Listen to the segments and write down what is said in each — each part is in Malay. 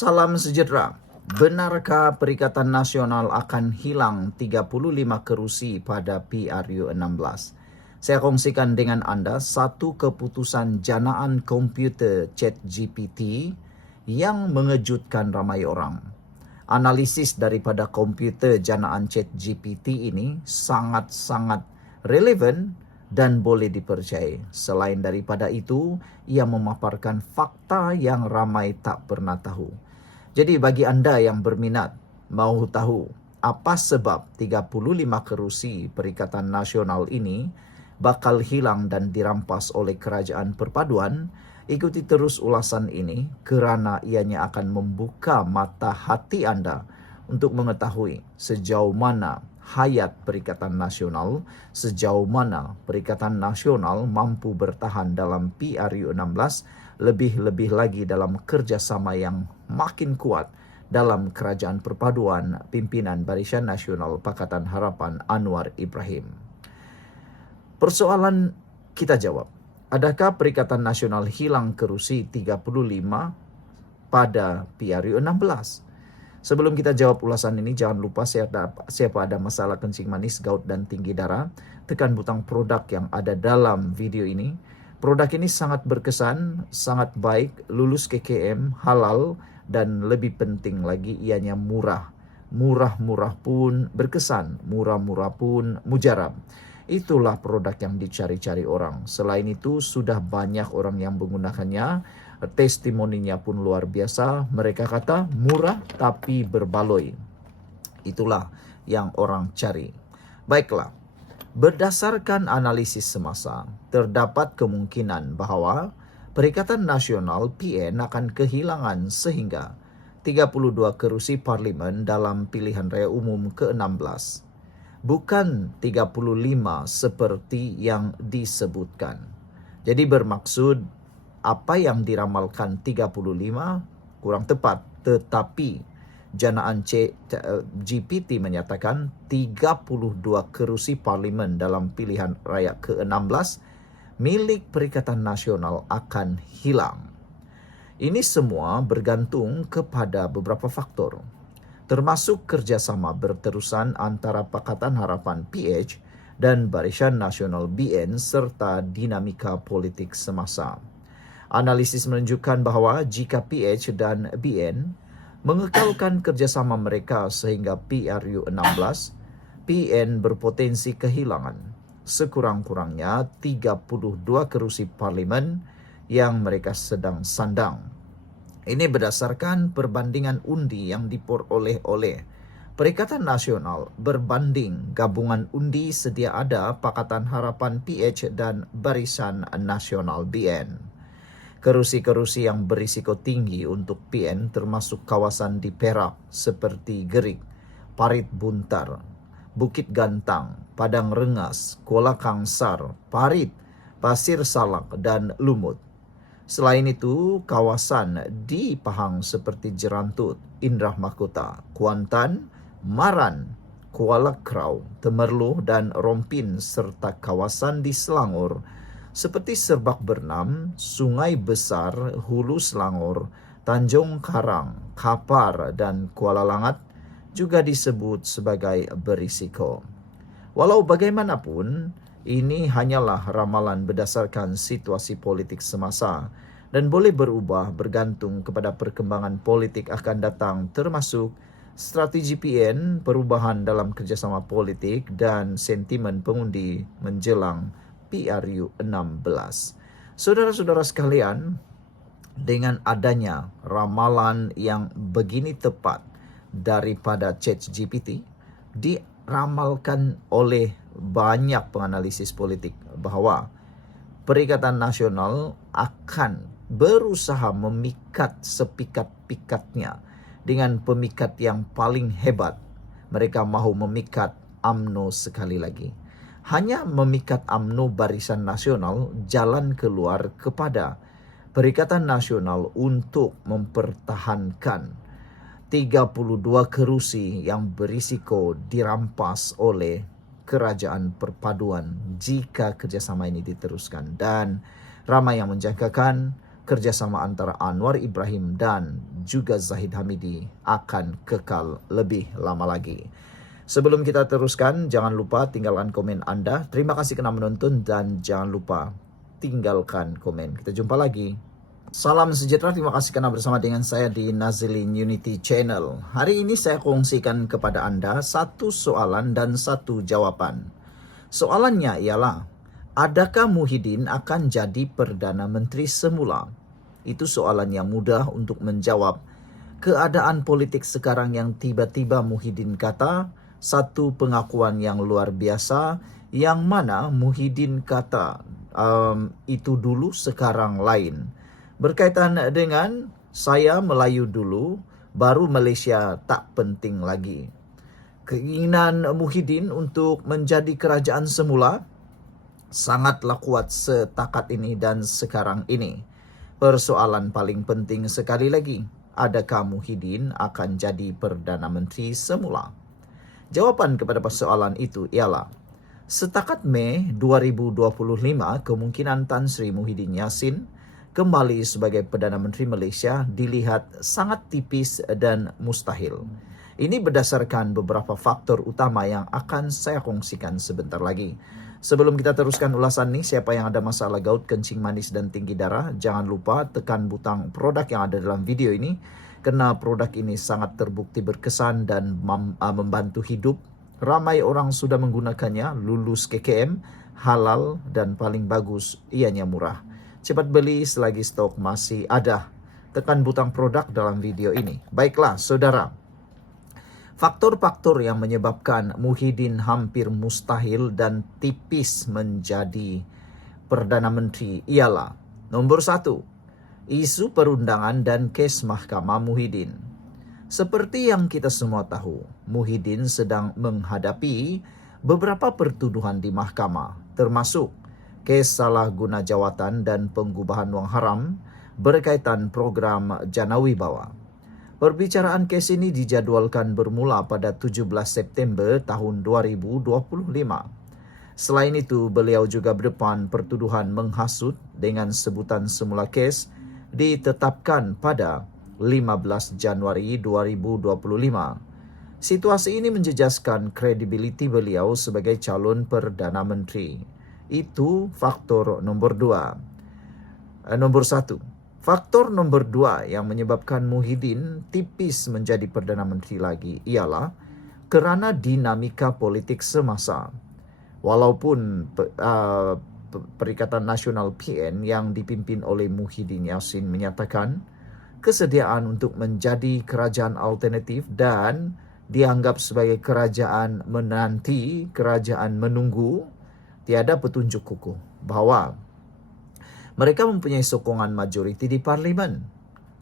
Salam sejahtera. Benarkah Perikatan Nasional akan hilang 35 kerusi pada PRU16? Saya kongsikan dengan Anda satu keputusan janaan komputer ChatGPT yang mengejutkan ramai orang. Analisis daripada komputer janaan ChatGPT ini sangat-sangat relevan dan boleh dipercayai. Selain daripada itu, ia memaparkan fakta yang ramai tak pernah tahu. Jadi bagi anda yang berminat mahu tahu apa sebab 35 kerusi Perikatan Nasional ini bakal hilang dan dirampas oleh Kerajaan Perpaduan, ikuti terus ulasan ini kerana ianya akan membuka mata hati anda untuk mengetahui sejauh mana hayat Perikatan Nasional, sejauh mana Perikatan Nasional mampu bertahan dalam PRU16, lebih-lebih lagi dalam kerjasama yang makin kuat dalam Kerajaan Perpaduan pimpinan Barisan Nasional Pakatan Harapan Anwar Ibrahim. Persoalan kita jawab, adakah Perikatan Nasional hilang kerusi 35 pada PRU16? Sebelum kita jawab ulasan ini, jangan lupa siapa ada masalah kencing manis, gout dan tinggi darah, tekan butang produk yang ada dalam video ini. Produk ini sangat berkesan, sangat baik, lulus KKM, halal, dan lebih penting lagi ianya murah. Murah-murah pun berkesan, murah-murah pun mujarab. Itulah produk yang dicari-cari orang. Selain itu, sudah banyak orang yang menggunakannya. Testimoninya pun luar biasa. Mereka kata murah tapi berbaloi. Itulah yang orang cari. Baiklah, berdasarkan analisis semasa, terdapat kemungkinan bahawa Perikatan Nasional PN akan kehilangan sehingga 32 kerusi parlimen dalam pilihan raya umum ke-16. Bukan 35 seperti yang disebutkan. Jadi bermaksud apa yang diramalkan 35 kurang tepat, tetapi janaan GPT menyatakan 32 kerusi parlimen dalam pilihan raya ke-16 milik Perikatan Nasional akan hilang. Ini semua bergantung kepada beberapa faktor, termasuk kerjasama berterusan antara Pakatan Harapan PH dan Barisan Nasional BN serta dinamika politik semasa. Analisis menunjukkan bahawa jika PH dan BN mengekalkan kerjasama mereka sehingga PRU16, PN berpotensi kehilangan sekurang-kurangnya 32 kerusi parlimen yang mereka sedang sandang. Ini berdasarkan perbandingan undi yang diperoleh oleh Perikatan Nasional berbanding gabungan undi sedia ada Pakatan Harapan PH dan Barisan Nasional BN. Kerusi-kerusi yang berisiko tinggi untuk PN termasuk kawasan di Perak seperti Gerik, Parit Buntar, Bukit Gantang, Padang Rengas, Kuala Kangsar, Parit, Pasir Salak dan Lumut. Selain itu, kawasan di Pahang seperti Jerantut, Indrah Mahkota, Kuantan, Maran, Kuala Krau, Temerloh dan Rompin serta kawasan di Selangor seperti Serbak Bernam, Sungai Besar, Hulu Selangor, Tanjung Karang, Kapar dan Kuala Langat juga disebut sebagai berisiko. Walau bagaimanapun, ini hanyalah ramalan berdasarkan situasi politik semasa dan boleh berubah bergantung kepada perkembangan politik akan datang, termasuk strategi PN, perubahan dalam kerjasama politik dan sentimen pengundi menjelang PRU16. Saudara-saudara sekalian, dengan adanya ramalan yang begini tepat daripada ChatGPT, diramalkan oleh banyak penganalisis politik bahawa Perikatan Nasional akan berusaha memikat sepikat-pikatnya dengan pemikat yang paling hebat. Mereka mahu memikat UMNO sekali lagi. Hanya memikat UMNO Barisan Nasional jalan keluar kepada Perikatan Nasional untuk mempertahankan 32 kerusi yang berisiko dirampas oleh Kerajaan Perpaduan jika kerjasama ini diteruskan. Dan ramai yang menjangkakan kerjasama antara Anwar Ibrahim dan juga Zahid Hamidi akan kekal lebih lama lagi. Sebelum kita teruskan, jangan lupa tinggalkan komen Anda. Terima kasih kerana menonton dan jangan lupa tinggalkan komen. Kita jumpa lagi. Salam sejahtera, terima kasih kerana bersama dengan saya di Nazilin Unity Channel. Hari ini saya kongsikan kepada Anda satu soalan dan satu jawaban. Soalannya ialah, adakah Muhyiddin akan jadi Perdana Menteri semula? Itu soalan yang mudah untuk menjawab. Keadaan politik sekarang yang tiba-tiba Muhyiddin kata, satu pengakuan yang luar biasa, yang mana Muhyiddin kata itu dulu sekarang lain. Berkaitan dengan saya Melayu dulu, baru Malaysia tak penting lagi. Keinginan Muhyiddin untuk menjadi kerajaan semula sangatlah kuat setakat ini dan sekarang ini. Persoalan paling penting sekali lagi, adakah Muhyiddin akan jadi Perdana Menteri semula? Jawapan kepada persoalan itu ialah, setakat Mei 2025, kemungkinan Tan Sri Muhyiddin Yassin kembali sebagai Perdana Menteri Malaysia dilihat sangat tipis dan mustahil. Ini berdasarkan beberapa faktor utama yang akan saya kongsikan sebentar lagi. Sebelum kita teruskan ulasan ini, siapa yang ada masalah gout, kencing manis dan tinggi darah, jangan lupa tekan butang produk yang ada dalam video ini, kerana produk ini sangat terbukti berkesan dan membantu hidup. Ramai orang sudah menggunakannya, lulus KKM, halal dan paling bagus, ianya murah. Cepat beli selagi stok masih ada. Tekan butang produk dalam video ini. Baiklah, saudara. Faktor-faktor yang menyebabkan Muhyiddin hampir mustahil dan tipis menjadi Perdana Menteri ialah, nombor 1, isu perundangan dan kes Mahkamah Muhyiddin. Seperti yang kita semua tahu, Muhyiddin sedang menghadapi beberapa pertuduhan di mahkamah, termasuk kes salah guna jawatan dan pengubahan wang haram berkaitan program Jana Wibawa. Perbicaraan kes ini dijadualkan bermula pada 17 September tahun 2025. Selain itu, beliau juga berdepan pertuduhan menghasut dengan sebutan semula kes ditetapkan pada 15 Januari 2025. Situasi ini menjejaskan kredibiliti beliau sebagai calon Perdana Menteri. Itu faktor nomor 2. Nomor 1. Faktor nomor 2 yang menyebabkan Muhyiddin tipis menjadi Perdana Menteri lagi ialah kerana dinamika politik semasa. Walaupun Perikatan Nasional PN yang dipimpin oleh Muhyiddin Yassin menyatakan kesediaan untuk menjadi kerajaan alternatif dan dianggap sebagai kerajaan menanti, kerajaan menunggu, tiada petunjuk kukuh bahawa mereka mempunyai sokongan majoriti di Parlimen.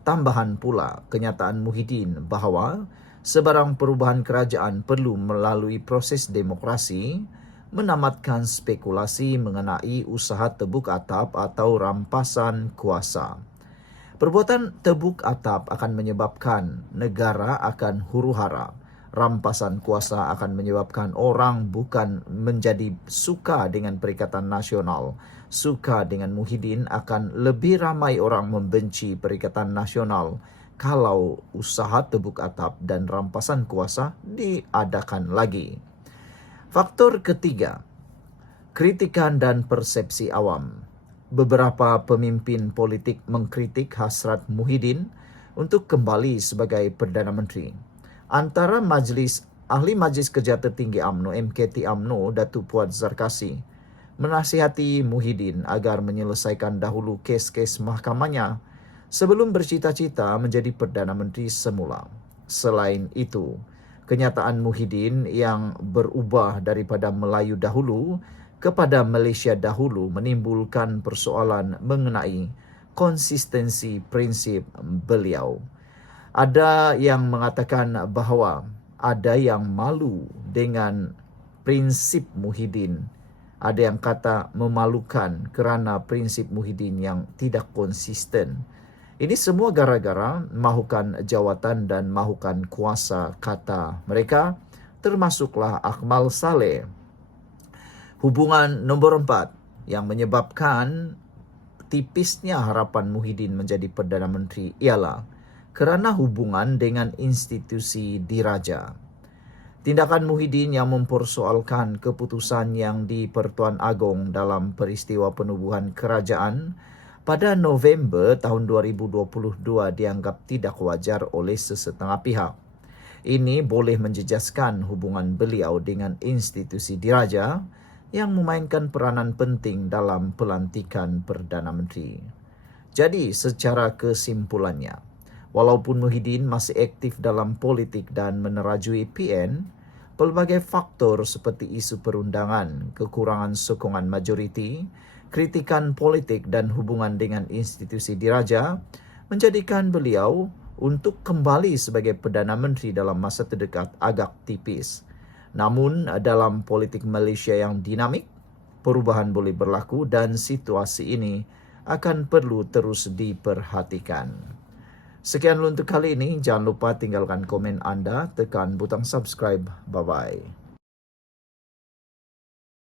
Tambahan pula kenyataan Muhyiddin bahawa sebarang perubahan kerajaan perlu melalui proses demokrasi menamatkan spekulasi mengenai usaha tebuk atap atau rampasan kuasa. Perbuatan tebuk atap akan menyebabkan negara akan huru-hara. Rampasan kuasa akan menyebabkan orang bukan menjadi suka dengan Perikatan Nasional. Suka dengan Muhyiddin, akan lebih ramai orang membenci Perikatan Nasional kalau usaha tebuk atap dan rampasan kuasa diadakan lagi. Faktor ketiga, kritikan dan persepsi awam. Beberapa pemimpin politik mengkritik hasrat Muhyiddin untuk kembali sebagai Perdana Menteri. Antara Ahli Majlis Kerja Tertinggi UMNO, MKT UMNO, Datuk Puat Zarkasi, menasihati Muhyiddin agar menyelesaikan dahulu kes-kes mahkamahnya sebelum bercita-cita menjadi Perdana Menteri semula. Selain itu, kenyataan Muhyiddin yang berubah daripada Melayu dahulu kepada Malaysia dahulu menimbulkan persoalan mengenai konsistensi prinsip beliau. Ada yang mengatakan bahawa ada yang malu dengan prinsip Muhyiddin. Ada yang kata memalukan kerana prinsip Muhyiddin yang tidak konsisten. Ini semua gara-gara mahukan jawatan dan mahukan kuasa kata mereka, termasuklah Akmal Saleh. Hubungan nombor 4 yang menyebabkan tipisnya harapan Muhyiddin menjadi Perdana Menteri ialah kerana hubungan dengan institusi diraja. Tindakan Muhyiddin yang mempersoalkan keputusan yang di-Pertuan Agong dalam peristiwa penubuhan kerajaan pada November tahun 2022 dianggap tidak wajar oleh sesetengah pihak. Ini boleh menjejaskan hubungan beliau dengan institusi diraja yang memainkan peranan penting dalam pelantikan Perdana Menteri. Jadi, secara kesimpulannya, walaupun Muhyiddin masih aktif dalam politik dan menerajui PN, pelbagai faktor seperti isu perundangan, kekurangan sokongan majoriti, kritikan politik dan hubungan dengan institusi diraja menjadikan beliau untuk kembali sebagai Perdana Menteri dalam masa terdekat agak tipis. Namun dalam politik Malaysia yang dinamik, perubahan boleh berlaku dan situasi ini akan perlu terus diperhatikan. Sekian untuk kali ini. Jangan lupa tinggalkan komen anda, tekan butang subscribe. Bye-bye.